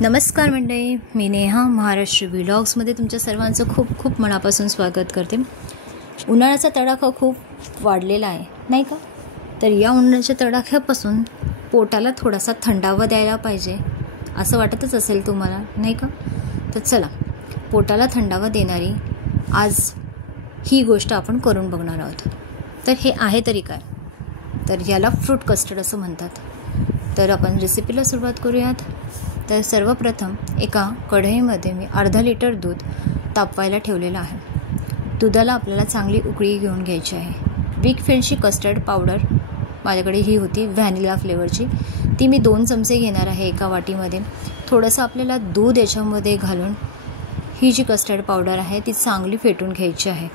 नमस्कार मंडळी, मी नेहा महाराष्ट्र व्लॉग्समध्ये तुमच्या सर्वांचं खूप खूप मनापासून स्वागत करते। उन्हाळ्याचा तडाखा खूप वाढलेला आहे नाही का? तर या उन्हाळ्याच्या तडाख्यापासून पोटाला थोडासा थंडावा द्यायला पाहिजे असं वाटतच असेल तुम्हाला नाही का? तर चला, पोटाला थंडावा देणारी आज ही गोष्ट आपण करून बघणार आहोत। तर हे आहे तरी काय? तर याला फ्रूट कस्टर्ड असं म्हणतात। तर आपण रेसिपीला सुरुवात करूयात। तर सर्वप्रथम एका कढईमध्ये मी अर्धा लिटर दूध तापवायला ठेवलेलं आहे। दुधाला आपल्याला चांगली उकळी घेऊन घ्यायची आहे। वीकफील्डची कस्टर्ड पावडर माझ्याकडे ही होती व्हॅनिला फ्लेवरची, ती मी 2 चमचे घेणार आहे एका वाटीमध्ये। थोडंसं आपल्याला दूध याच्यामध्ये घालून ही जी कस्टर्ड पावडर आहे ती चांगली फेटून घ्यायची आहे,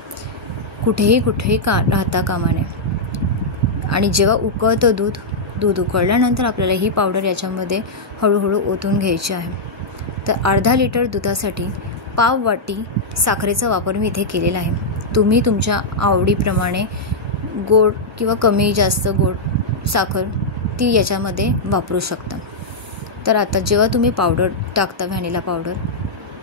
कुठेही राहता कामा नये। आणि जेव्हा उकळतं दूध उकळल्यानंतर आपल्याला ही पावडर याच्यामध्ये हळूहळू ओतून घ्यायची आहे। तर अर्धा लिटर दुधासाठी पाव वाटी साखरेचा वापर मी इथे केलेला आहे। तुम्ही तुमच्या आवडीप्रमाणे गोड किंवा कमी जास्त गोड साखर ती याच्यामध्ये वापरू शकता। तर आता जेव्हा तुम्ही पावडर टाकता व्हॅनिला पावडर,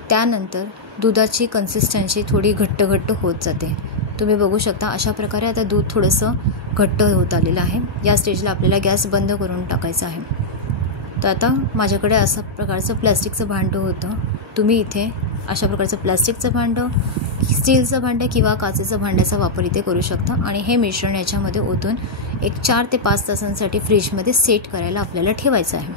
त्यानंतर दुधाची कन्सिस्टन्सी थोडी घट्ट होत जाते। तुम्ही बघू शकता अशा प्रकारे आता दूध थोडंसं घट्ट होत आलेलं आहे। या स्टेजला आपल्याला गॅस बंद करून टाकायचा आहे। तर आता माझ्याकडे अशा प्रकारचं प्लास्टिकचं भांडं होतं। तुम्ही इथे अशा प्रकारचं प्लास्टिकचं भांडं, स्टीलचं भांडं किंवा काचेचं भांड्याचा वापर इथे करू शकता। आणि हे मिश्रण याच्यामध्ये ओतून एक 4 ते 5 तासांसाठी फ्रीजमध्ये सेट करायला आपल्याला ठेवायचं आहे।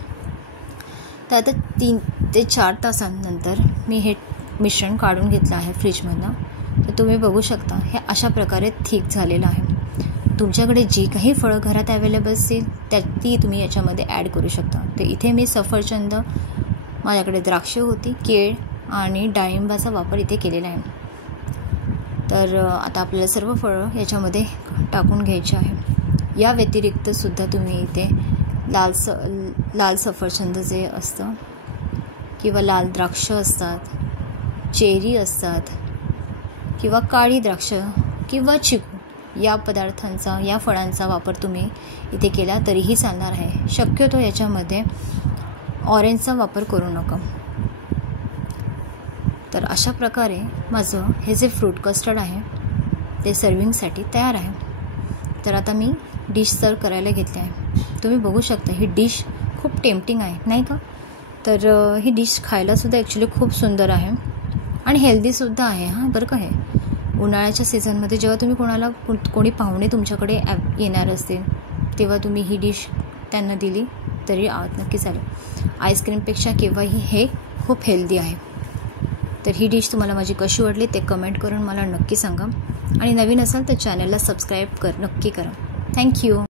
तर आता 3 ते 4 तासांनंतर मी हे मिश्रण काढून घेतलं आहे फ्रीजमधनं। तर तुम्ही बघू शकता हे अशा प्रकारे थिक झालेलं आहे। तुमच्याकडे जी काही फळं घरात अवेलेबल असेल ती तुम्ही याच्यामध्ये ॲड करू शकता। तर इथे मी सफरचंद, माझ्याकडे द्राक्ष होती, केळ आणि डाळिंबाचा वापर इथे केलेला आहे। तर आता आपल्याला सर्व फळं याच्यामध्ये टाकून घ्यायची आहे। या व्यतिरिक्त सुद्धा तुम्ही इथे लाल सफरचंद जे असतं किंवा लाल द्राक्ष असतात, चेरी असतात किंवा काळी द्राक्ष किंवा चिकू, या पदार्थांचा, या फळांचा वापर तुम्ही इथे केला तरीही चालणार आहे। शक्यतो याच्यामध्ये ऑरेंजचा वापर करू नका। तर अशा प्रकारे माझं हे जे फ्रूट कस्टर्ड आहे ते सर्विंगसाठी तयार आहे। तर आता मी डिश सर्व करायला घेतली आहे। तुम्ही बघू शकता ही डिश खूप टेम्पटिंग आहे नाही का? तर ही डिश खायलासुद्धा ॲक्च्युली खूप सुंदर आहे आणि हेल्दीसुद्धा आहे हां बरं का? हे उन्हाळ्याच्या सीझनमध्ये जेव्हा तुम्ही कोणी पाहुणे तुमच्याकडे येणार असतील तेव्हा तुम्ही ही डिश त्यांना दिली तरी नक्की चालेल। आईस्क्रीमपेक्षा केव्हाही हे खूप हेल्दी आहे। तर ही डिश तुम्हाला माझी कशी वाटली ते कमेंट करून मला नक्की सांगा। आणि नवीन असाल तर चॅनलला सबस्क्राईब नक्की करा। थँक्यू।